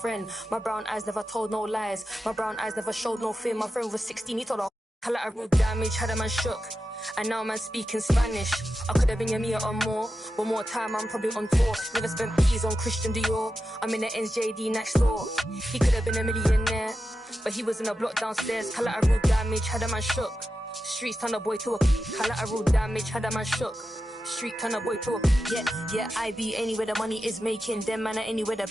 friend. My brown eyes never told no lies. My brown eyes never showed no fear. My friend was 16, he told her collateral damage, had a man shook. And now man speaking Spanish. I could have been a Mia or more, but more time I'm probably on tour. Never spent peas on Christian Dior. I'm in the NJD next door. He could have been a millionaire, but he was in a block downstairs. Collateral damage, had a man shook. Streets turned a boy to a collateral damage, had a man shook. Street turn a boy to a yeah, I be anywhere the money is making. Them man are anywhere the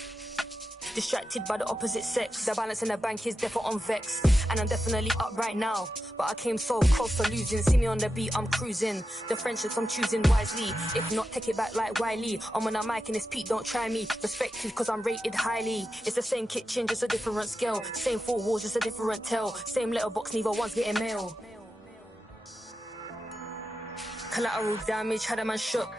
distracted by the opposite sex. The balance in the bank is definitely on vex. And I'm definitely up right now, but I came so close to losing. See me on the beat, I'm cruising. The friendships I'm choosing wisely. If not, take it back like Wiley. I'm on a mic and it's Pete, don't try me. Respected cause I'm rated highly. It's the same kitchen, just a different scale. Same four walls, just a different tell. Same letterbox, neither one's getting mail. Collateral damage, had a man shook.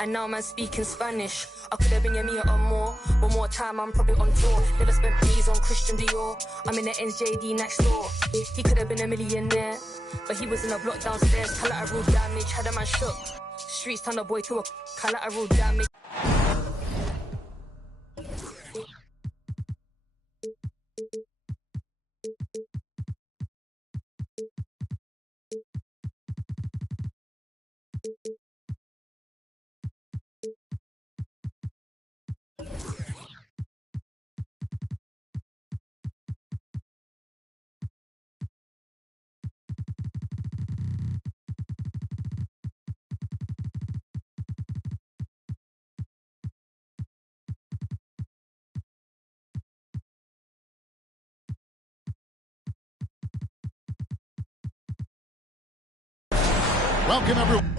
And now man speaking Spanish. I could have been a Mia or more, but more time I'm probably on tour. Never spent peas on Christian Dior. I'm in the NJD next door. He could have been a millionaire, but he was in a block downstairs. Collateral damage, had a man shook. Streets turned a boy to a collateral damage. Welcome, everyone.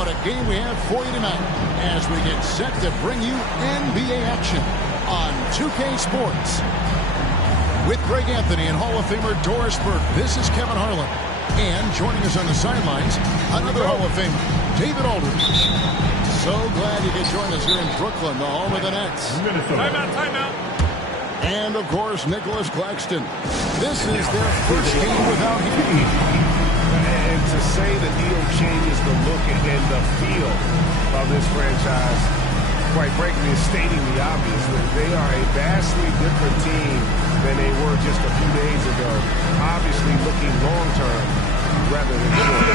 What a game we have for you tonight as we get set to bring you NBA action on 2K Sports. With Greg Anthony and Hall of Famer Doris Burke, this is Kevin Harlan. And joining us on the sidelines, another Hall of Famer, David Aldridge. So glad you could join us here in Brooklyn, the home of the Nets. Timeout. And, of course, Nicholas Claxton. This is their first game without him. And to say that Neil changes the look and the feel of this franchise, quite frankly, is stating the obvious. They are a vastly different team than they were just a few days ago. Obviously looking long-term rather than short.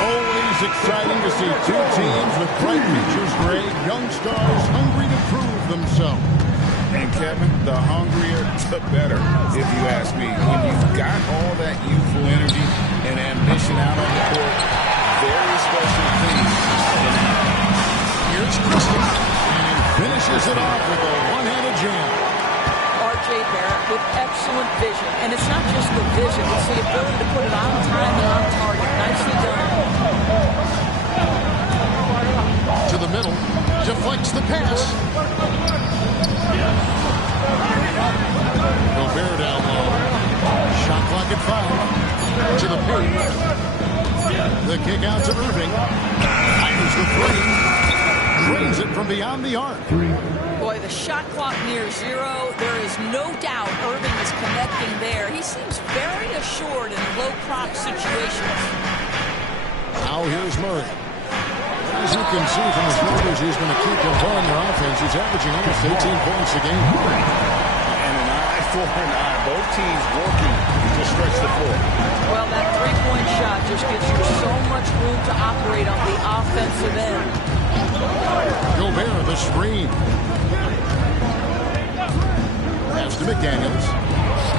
Always exciting to see two teams with bright futures, Greg. Young stars hungry to prove themselves. And Kevin, the hungrier, the better, if you ask me. When you've got all that youthful energy and ambition out on the court, very special things. Here's Christie, and finishes it off with a one-handed jam. R.J. Barrett with excellent vision. And it's not just the vision, it's the ability to put it on time and on target. Nicely done. To the middle, deflects the pass. Gobert down low. Shot clock at 5. To the paint. The kick out to Irving. Fires the three. Drains it from beyond the arc. Boy, the the shot clock near 0, there is no doubt Irving is connecting there. He seems very assured in low prop situations. Now here's Murray. As you can see from his numbers, he's going to keep controlling their offense. He's averaging almost 18 points a game. And an eye for an eye. Both teams working to stretch the floor. Well, that three-point shot just gives you so much room to operate on the offensive end. Gobert, the screen. Pass to McDaniels.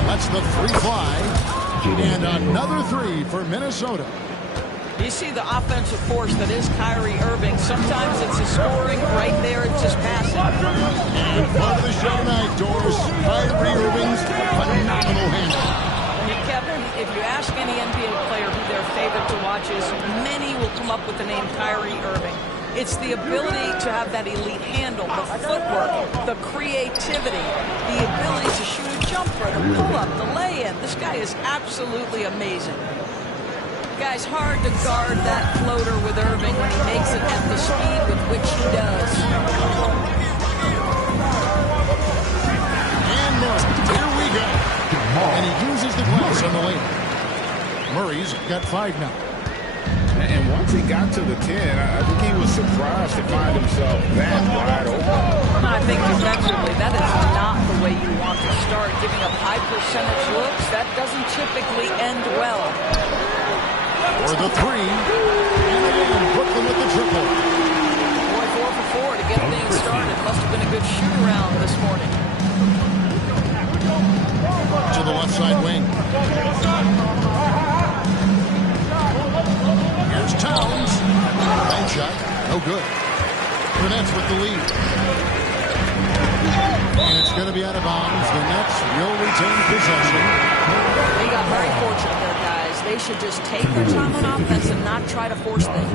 Lets the three fly. And another three for Minnesota. You see the offensive force that is Kyrie Irving. Sometimes it's his scoring. Right there, it's his passing. And part of the show tonight, Doris, Kyrie Irving's phenomenal handle. Kevin, if you ask any NBA player who their favorite to watch is, many will come up with the name Kyrie Irving. It's the ability to have that elite handle, the footwork, the creativity, the ability to shoot a jumper, the pull-up, the lay-in. This guy is absolutely amazing. Guys, hard to guard that floater with Irving when he makes it at the speed with which he does. And Murray, here we go. And he uses the glass on the lane. Murray's got 5 now. And once he got to the 10, I think he was surprised to find himself that wide open. I think defensively, that is not the way you want to start. Giving up high percentage looks, that doesn't typically end well. For the 3. And again, Brooklyn with the triple. Boy, 4 for 4 to get things started. Must have been a good shoot-around this morning. To the left side wing. Here's Towns. Bank shot. No good. The Nets with the lead. And it's going to be out of bounds. The Nets will retain possession. They got very fortunate there, guys. They should just take their time on offense and not try to force things.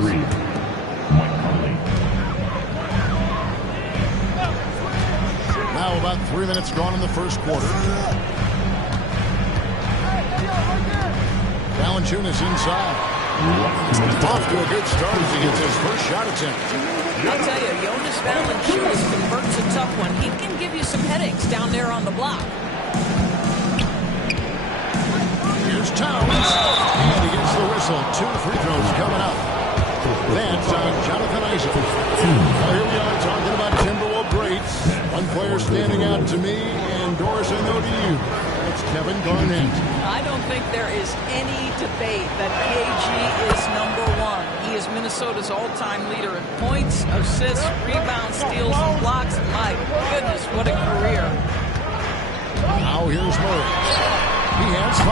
Now about 3 minutes gone in the first quarter. Valanciunas inside. Off to a good start as he gets his first shot attempt. I tell you, Jonas Valanciunas converts a tough one. He can give you some headaches down there on the block. Here's Towns. And he gets the whistle. 2 free throws coming up. That's Jonathan Isaac. Well, here we are talking about Timberwolves greats. One player standing out to me, and Doris, I know to you. That's Kevin Garnett. I don't think there is any debate that KG is #1. He is Minnesota's all-time leader in points, assists, rebounds, steals, and blocks. My goodness, what a career. Now here's Murray. He has 5.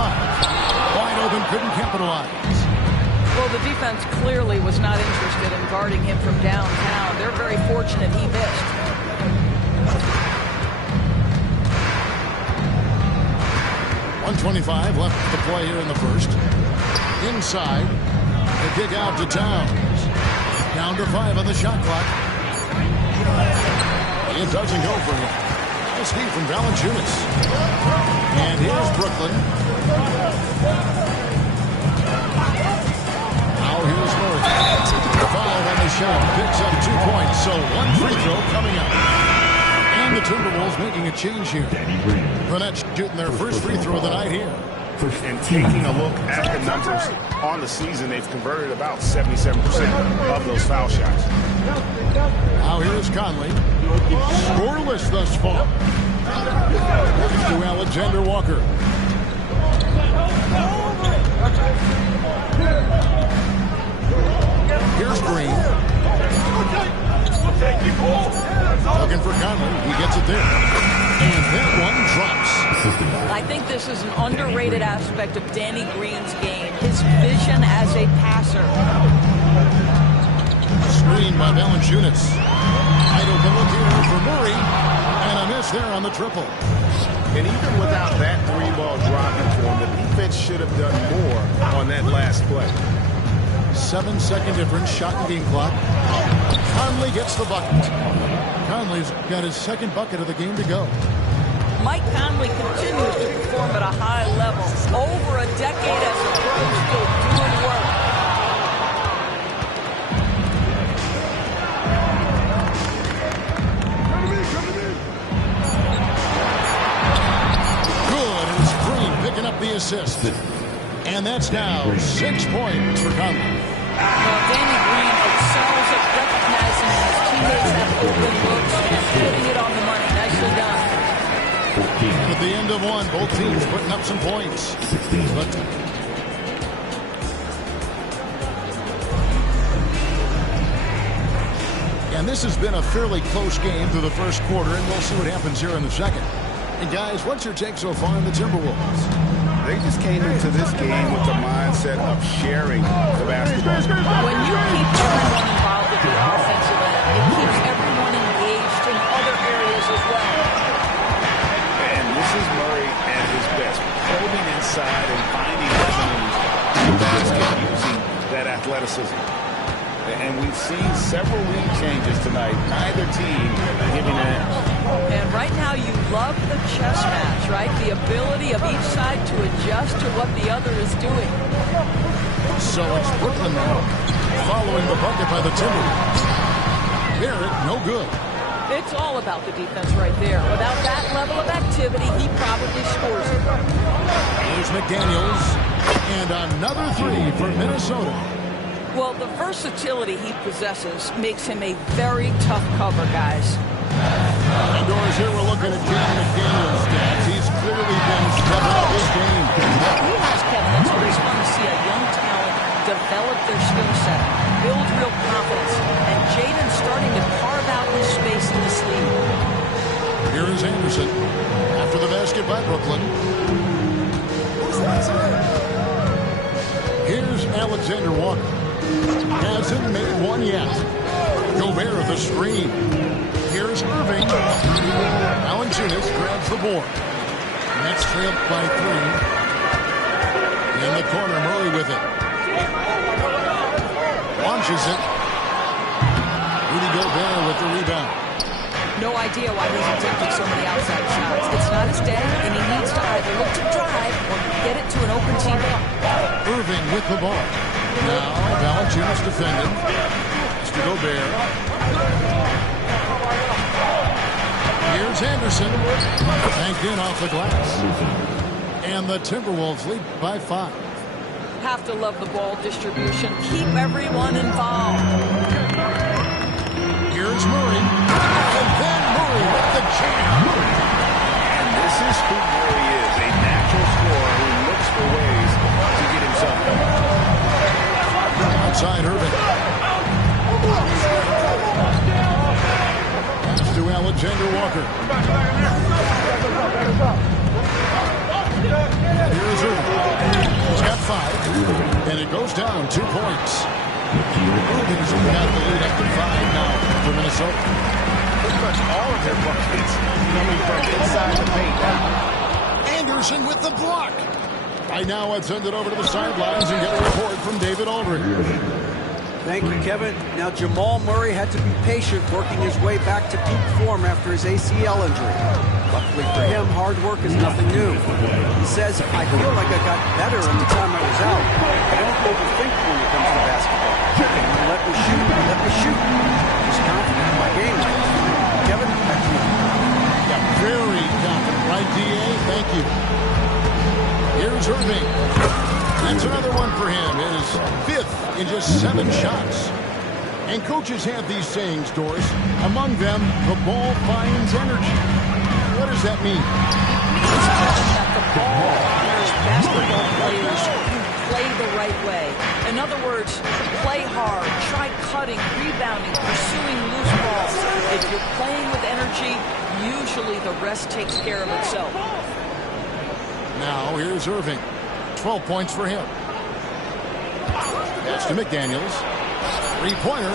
Wide open, couldn't capitalize. Well, the defense clearly was not interested in guarding him from downtown. They're very fortunate he missed. .125 left to play here in the first. Inside. The kick out to Towns. Down to 5 on the shot clock. It doesn't go for him. Nice feed from Valanciunas. And here's Brooklyn. Now here's Murray. 5 on the shot. Picks up 2 points. So 1 free throw coming up. And the Timberwolves making a change here. The Nets shooting their first free throw of the night here. And taking a look at the numbers on the season, they've converted about 77% of those foul shots. Now here's Conley. Scoreless thus far. To Alexander Walker. Here's Green. Looking for Conley. He gets it there. And that one drops. I think this is an underrated aspect of Danny Green's game, his vision as a passer. Screen by Valanciunas. Wide open look here for Murray. And a miss there on the triple. And even without that 3-ball dropping for him, the defense should have done more on that last play. 7-second difference, shot and game clock. Conley gets the bucket. Conley's got his second bucket of the game to go. Mike Conley continues to perform at a high level. Over a decade as a pro, still doing work. assist. And that's now 6 points for Conley. Well, Danny Green excels at recognizing when his teammates have open looks and putting it on the money. Nicely done. And at the end of one, both teams putting up some points. But and this has been a fairly close game through the first quarter, and we'll see what happens here in the second. And guys, what's your take so far on the Timberwolves? They just came into this game with the mindset of sharing the basketball. When you keep everyone involved at the offensive end, it keeps everyone engaged in other areas as well. And this is Murray at his best, probing inside and finding openings in the basket using that athleticism. And we've seen several lead changes tonight, neither team giving in. And right now you love the chess match, right? The ability of each side to adjust to what the other is doing. So it's Brooklyn now, following the bucket by the Timberwolves. Barrett, no good. It's all about the defense right there. Without that level of activity, he probably scores it. Here's McDaniels, and another three for Minnesota. Well, the versatility he possesses makes him a very tough cover, guys. Indoors here, we're looking at Jaden McDaniels' stats. He's clearly been stepping up his game. He has, Kevin. It's always fun to see a young talent develop their skill set, build real confidence, and Jaden's starting to carve out his space in this league. Here is Anderson after the basket by Brooklyn. Here's Alexander Walker. Hasn't made one yet. Gobert with the screen. Here's Irving. Valanciunas grabs the board. Nets trailed by 3. In the corner, Murray with it. Launches it. Rudy Gobert with the rebound. No idea why he's attempting so many outside shots. It's not his day, and he needs to either look to drive or get it to an open teammate. Irving with the ball. Now, Valanciunas defending. Mr. Gobert. Here's Anderson. Banked in off the glass. And the Timberwolves lead by 5. Have to love the ball distribution. Keep everyone involved. Here's Murray. And then Murray with the jam. And this is who Murray is, a natural scorer who looks for ways to get himself done. Outside Irving. Pass to Alexander Walker. Here's Irving. He's got 5. And it goes down 2 points. Irving's got the lead up to 5 now for Minnesota. Pretty much all of their buckets coming from inside the paint. Anderson with the block. Right now, I'd send it over to the sidelines and get a report from David Aldridge. Thank you, Kevin. Now, Jamal Murray had to be patient working his way back to peak form after his ACL injury. Luckily for him, hard work is nothing new. He says, I feel like I got better in the time I was out. I don't overthink when it comes to basketball. Let me shoot. Let me shoot. Just confident in my game. Kevin, back to you. Yeah, very confident. Right, D.A.? Thank you. Here's Irving. That's another one for him. His 5th in just 7 shots. And coaches have these sayings, Doris. Among them, the ball finds energy. What does that mean? It's that the ball honors basketball players who play the right way. In other words, play hard, try cutting, rebounding, pursuing loose balls. If you're playing with energy, usually the rest takes care of itself. Now, here's Irving. 12 points for him. Pass to McDaniels. 3-pointer.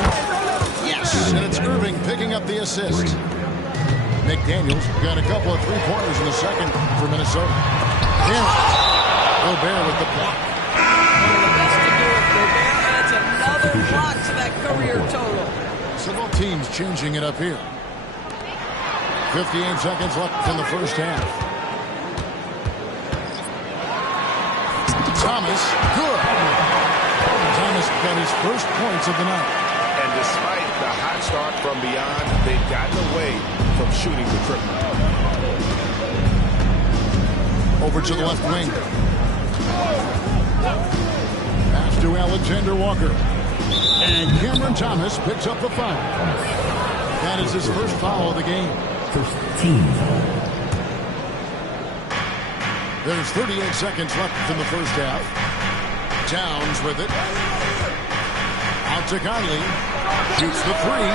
Yes, and it's Irving picking up the assist. McDaniels got a couple of 3-pointers in the second for Minnesota. Here, Gobert with the block. One of the best to do it. Gobert adds another block to that career total. So both teams changing it up here. 58 seconds left in the first half. Thomas, good. Thomas got his first points of the night. And despite the hot start from beyond, they've gotten away from shooting the triple. Over to the left wing. Pass to Alexander Walker. And Cameron Thomas picks up the foul. That is his first foul of the game. First team. There's 38 seconds left in the first half. Towns with it. Out to Conley. Shoots the three.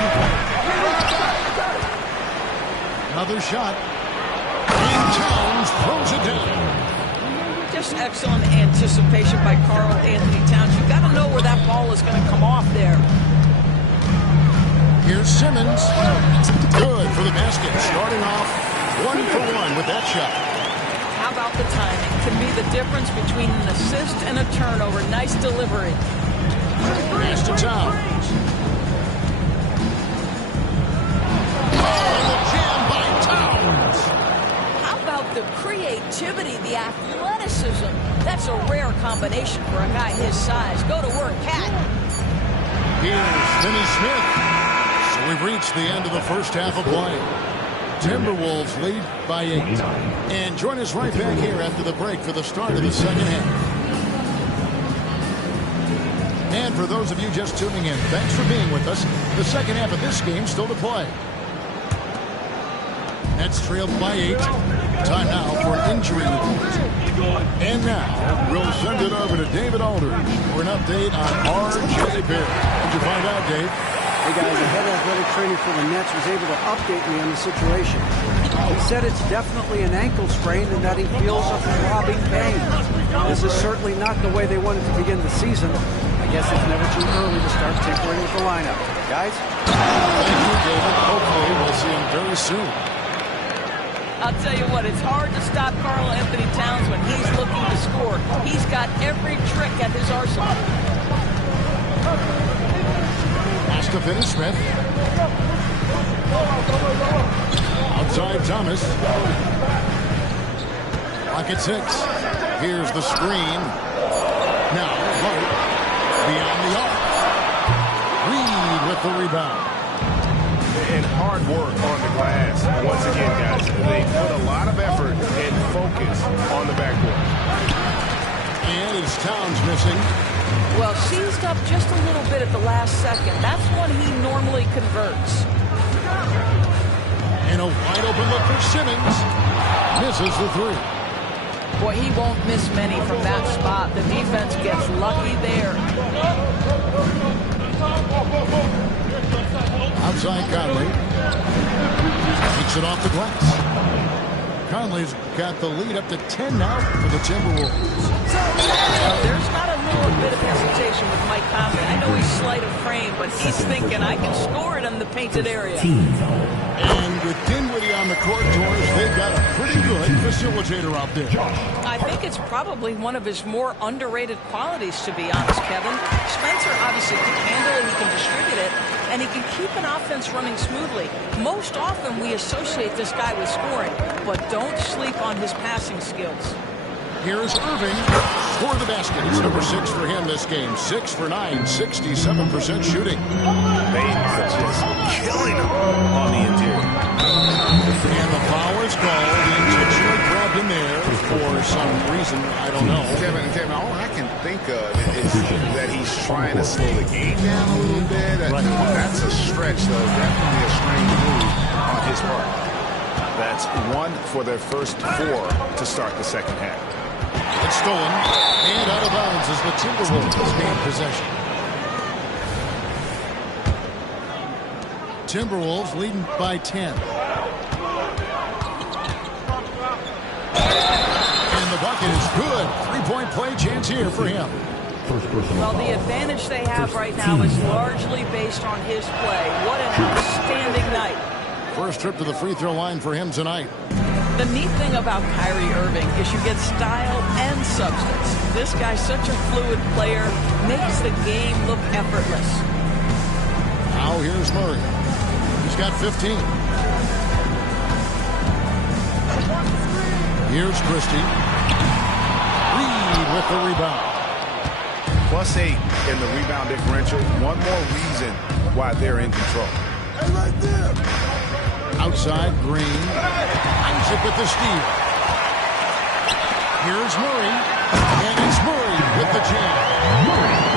Another shot. And Towns throws it down. Just excellent anticipation by Karl Anthony Towns. You've got to know where that ball is going to come off there. Here's Simmons. Good for the basket. Starting off 1 for 1 with that shot. How about the timing? Can be the difference between an assist and a turnover. Nice delivery. Pass to Towns. Oh, and the jam by Towns. How about the creativity, the athleticism? That's a rare combination for a guy his size. Go to work, Cat. Here's Finney Smith. So we've reached the end of the first half of play. Timberwolves lead by 8. And join us right back here after the break for the start of the second half. And for those of you just tuning in, thanks for being with us. The second half of this game still to play. Nets trailed by 8. Time now for an injury report. And now, we'll send it over to David Aldridge for an update on R.J. Barrett. What'd you find out, Dave? Hey guys, the head athletic trainer for the Nets was able to update me on the situation. He said it's definitely an ankle sprain and that he feels a throbbing pain. This is certainly not the way they wanted to begin the season. I guess it's never too early to start tinkering with the lineup. Guys? Thank you, David. Hopefully we'll see him very soon. I'll tell you what, it's hard to stop Karl Anthony Towns when he's looking to score. He's got every trick at his arsenal. Pass to Finney Smith. Outside Thomas. Clock at 6. Here's the screen. Now, Hart beyond the arc. Reed with the rebound. And hard work on the glass. Once again, guys, they put a lot of effort and focus on the backboard. And it's Towns missing. Well, seized up just a little bit at the last second. That's when he normally converts. And a wide open look for Simmons. Misses the three. Boy, he won't miss many from that spot. The defense gets lucky there. Outside Conley. Takes it off the glass. Conley's got the lead up to 10 now for the Timberwolves. There's not a little bit of hesitation with Mike Conley. I know he's slight of frame, but he's thinking, I can score it in the painted area. And with Dinwiddie on the court, George, they've got a pretty good facilitator out there. I think it's probably one of his more underrated qualities, to be honest, Kevin. Spencer obviously can handle it, he can distribute it, and he can keep an offense running smoothly. Most often we associate this guy with scoring, but don't sleep on his passing skills. Here's Irving for the basket. It's number 6 for him this game. 6 for 9, 67% shooting. They are just killing him on the interior. And the foul is called. He intentionally grabbed him there for some reason. I don't know. Kevin, all I can think of is that he's trying to slow the game down a little bit. That's a stretch, though. Definitely a strange move on his part. That's 1 for their first 4 to start the second half. It's stolen and out of bounds as the Timberwolves gain possession. Timberwolves leading by 10. And the bucket is good. 3-point play chance here for him. Well, the advantage they have right now is largely based on his play. What an outstanding night. First trip to the free throw line for him tonight. The neat thing about Kyrie Irving is you get style and substance. This guy's such a fluid player, makes the game look effortless. Now here's Murray. He's got 15. Here's Christie. Reed with the rebound. +8 in the rebound differential. One more reason why they're in control. Hey, right there. Outside Green. Isaac with the steal. Here's Murray. And it's Murray with the jam.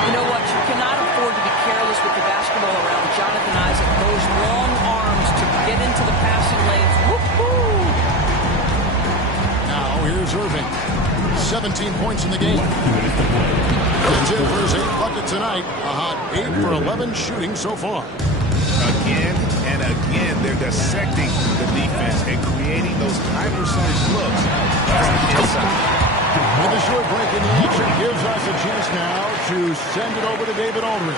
You know what? You cannot afford to be careless with the basketball around. Jonathan Isaac, those long arms to get into the passing lanes. Woo-hoo! Now here's Irving. 17 points in the game. That's it for his 8th bucket tonight. A hot 8 for 11 shooting so far. Again and again, they're dissecting the defense and creating those Iverson looks from the inside. With a short break in the action, gives us a chance now to send it over to David Aldridge.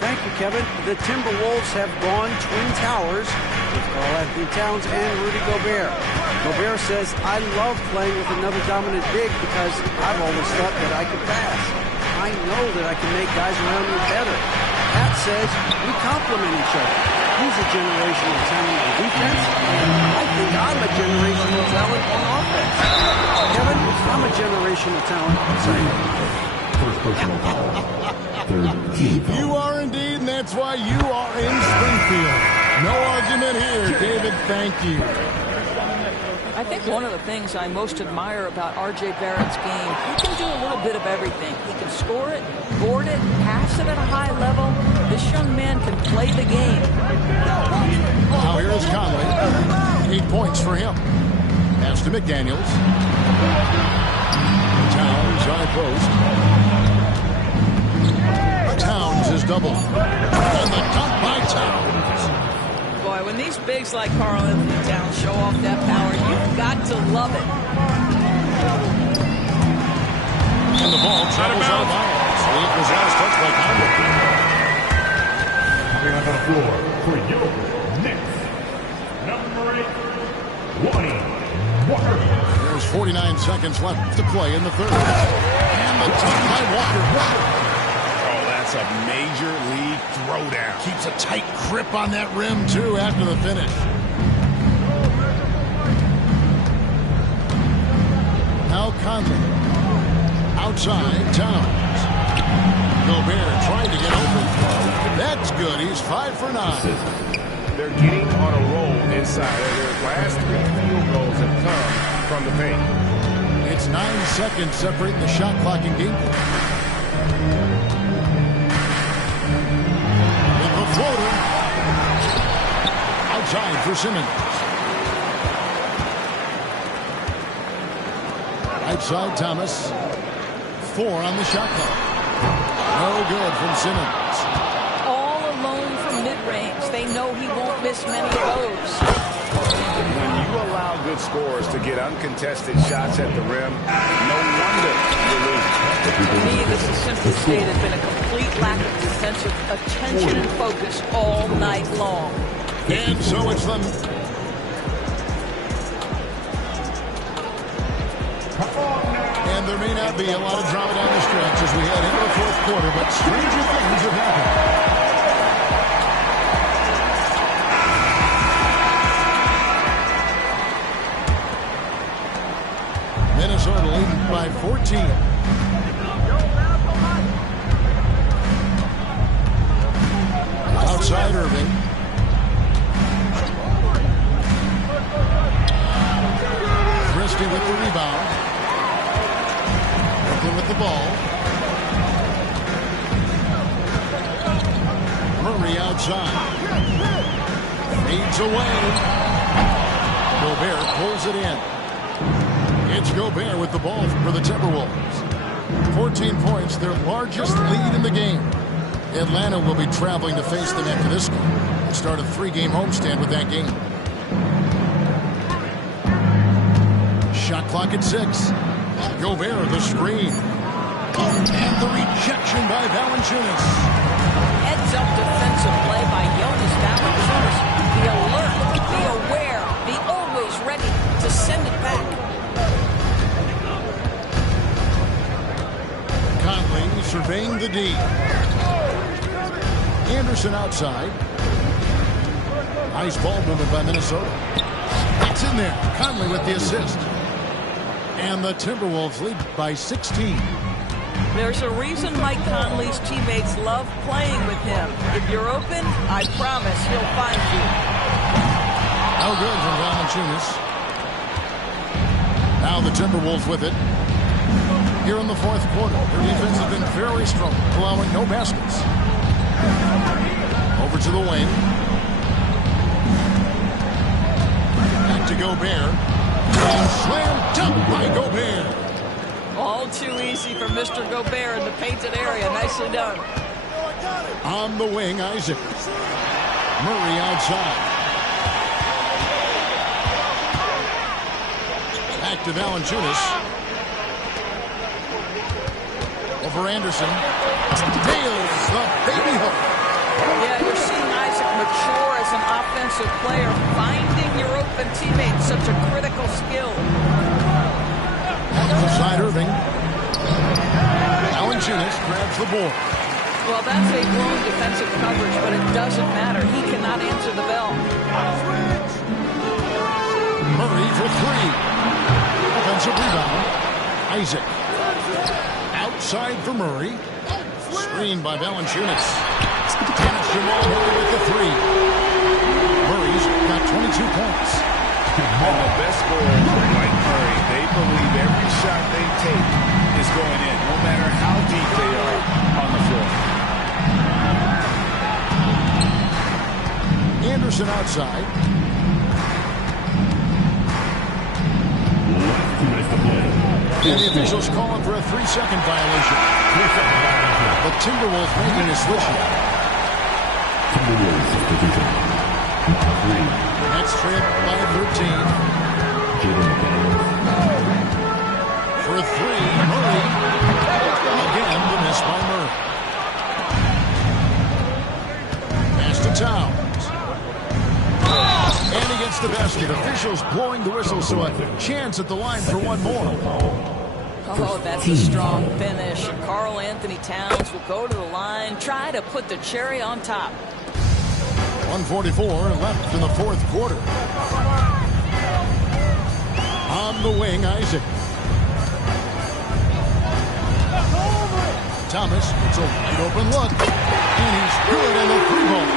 Thank you, Kevin. The Timberwolves have gone Twin Towers with Karl-Anthony Towns and Rudy Gobert. Gobert says, I love playing with another dominant big because I've always thought that I could pass. I know that I can make guys around me better. Pat says, we complement each other. He's a generational talent on defense, and I think I'm a generational talent on offense. Kevin, I'm a generational talent on defense. First personal foul. Third team foul. You are indeed, and that's why you are in Springfield. No argument here, David. Thank you. I think one of the things I most admire about R.J. Barrett's game, he can do a little bit of everything. He can score it, board it, pass it at a high level. This young man can play the game. Now here is Conley. 8 points for him. Pass to McDaniels. Towns high post. Towns is doubled. And the dunk by Towns. Boy, when these bigs like Karl-Anthony Towns show off that power, you've got to love it. And the ball travels out of bounds. It was last touched by Conley. Coming up on the floor for your Knicks, number 8, Lonnie Walker. There's 49 seconds left to play in the third. And the dunk by Walker. That's a major league throwdown. Keeps a tight grip on that rim, too, after the finish. Now Conley. Outside, Towns. Gobert trying to get open. That's good. He's 5 for 9. They're getting on a roll inside. Their last 3 field goals have come from the paint. It's 9 seconds separating the shot clock and game clock. Floater. Outside for Simmons. Outside Thomas. 4 on the shot clock. No good from Simmons. All alone from mid-range. They know he won't miss many of those. When you allow good scorers to get uncontested shots at the rim, no wonder you lose. For me, this has simply stated been a complete lack of defensive attention and focus all night long. And so it's them. And there may not be a lot of drama down the stretch as we head into the fourth quarter, but stranger things have happened. Minnesota leading by 14. Outside Irving. Christie with the rebound. Brooklyn with the ball. Murray outside. Fades away. Gobert pulls it in. It's Gobert with the ball for the Timberwolves. 14 points, their largest lead in the game. Atlanta will be traveling to face them after this game and start a 3-game homestand with that game. Shot clock at 6. Gobert, the screen. And the rejection by Valanciunas. Heads up defensive play by Jonas Valanciunas. Be alert, be aware, be always ready to send it back. Conley surveying the D. Anderson outside. Nice ball movement by Minnesota. It's in there. Conley with the assist. And the Timberwolves lead by 16. There's a reason Mike Conley's teammates love playing with him. If you're open, I promise he'll find you. No good from Valanciunas. Now the Timberwolves with it. here in the fourth quarter. Their defense has been very strong, allowing no baskets. Over to the wing. Back to Gobert. And slam dunk by Gobert. All too easy for Mr. Gobert in the painted area. Nicely done. On the wing, Isaac. Murray outside. Back to Valanciunas. Over Anderson. Nails the baby hook. Yeah, you're seeing Isaac mature as an offensive player. Finding your open teammate, such a critical skill. Outside Irving. Valanciunas grabs the board. Well, that's a blown defensive coverage, but it doesn't matter. He cannot answer the bell. Murray for three. Offensive rebound. Isaac. Outside for Murray. Screened by Valanciunas. And it's Jamal Murray with the three. Murray's got 22 points. And the best scorers like Murray, they believe every shot they take is going in, no matter how deep they are on the floor. Anderson outside. And the officials calling for a 3-second violation. The Timberwolves making a switch here. Next trip by 13. For three, Murray. Again, the miss by Murray. Pass to Towns. And he gets the basket. Officials blowing the whistle, so a chance at the line for one more. Oh, that's a strong finish. Karl Anthony Towns will go to the line, try to put the cherry on top. 1:44 left in the fourth quarter. On the wing, Isaac. Thomas, it's a wide open look. And he's good on the three ball.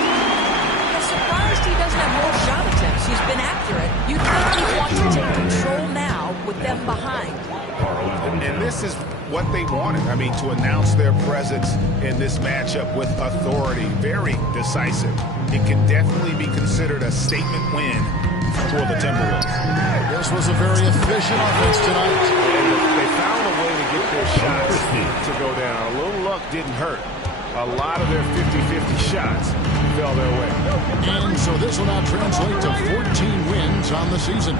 I'm surprised he doesn't have more shot attempts. He's been accurate. You'd think he'd want to take control now with them behind. And this is what they wanted. I mean, to announce their presence in this matchup with authority. Very decisive. It can definitely be considered a statement win for the Timberwolves. This was a very efficient offense tonight. And they found a way to get their shots to go down. A little luck didn't hurt. A lot of their 50-50 shots fell their way. And so this will now translate to 14 wins on the season.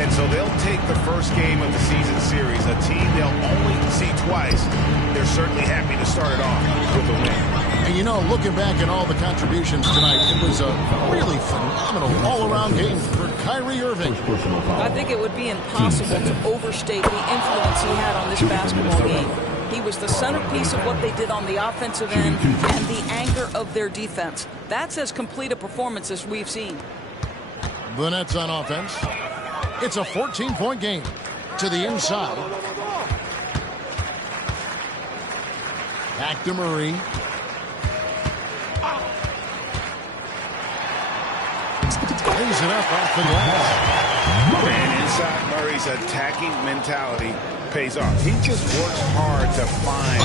And so they'll take the first game of the season series, a team they'll only see twice. They're certainly happy to start it off with a win. And you know, looking back at all the contributions tonight, it was a really phenomenal all-around game for Kyrie Irving. I think it would be impossible to overstate the influence he had on this basketball game. He was the centerpiece of what they did on the offensive end and the anchor of their defense. That's as complete a performance as we've seen. The Nets on offense. It's a 14-point game to the inside. Back to Murray. Lays it up off the glass. And inside, Murray's attacking mentality pays off. He just works hard to find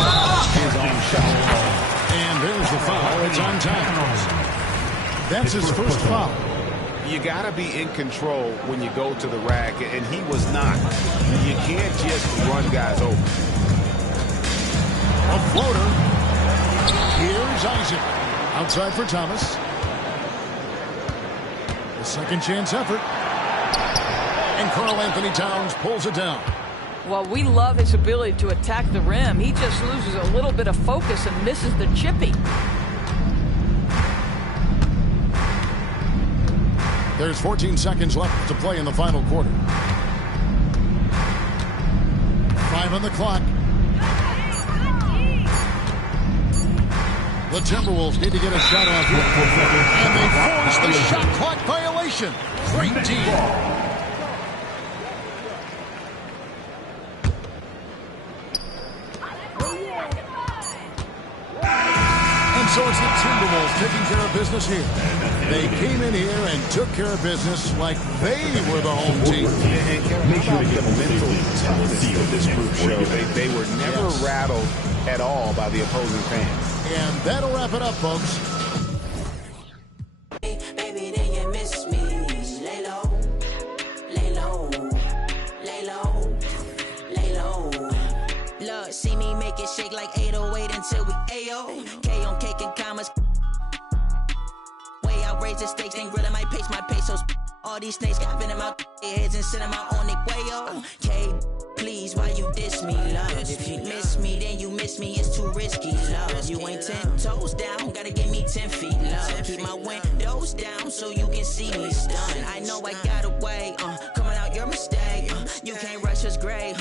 his own shot. And there's the foul. It's on Towns. That's his first foul. You got to be in control when you go to the rack, and he was not. You can't just run guys over. A floater. Here's Isaac. Outside for Thomas. The second chance effort. And Karl Anthony Towns pulls it down. Well, we love his ability to attack the rim. He just loses a little bit of focus and misses the chippy. There's 14 seconds left to play in the final quarter. 5 on the clock. The Timberwolves need to get a shot off here. And they force the shot clock violation. Great team. And so it's the Timberwolves taking care of business here. They came in here and took care of business like they were the home team. Make sure to get the mental toughness of this group show. They were never rattled at all by the opposing fans. And that'll wrap it up, folks. Baby, then you miss me. Lay low, lay low, lay low, lay low. Look, see me make it shake like 808 until we AO. K on cake and commas. Way I raise the stakes, then grilling my pesos. All these snakes got venom out their heads and send them out on their way, yo. K, please, why you diss me, love? If you miss me, then you miss me, it's too risky, love. You ain't 10 toes down, gotta give me 10 feet, love. Keep my windows down so you can see me stunned. I know I got away, coming out your mistake. You can't rush us gray,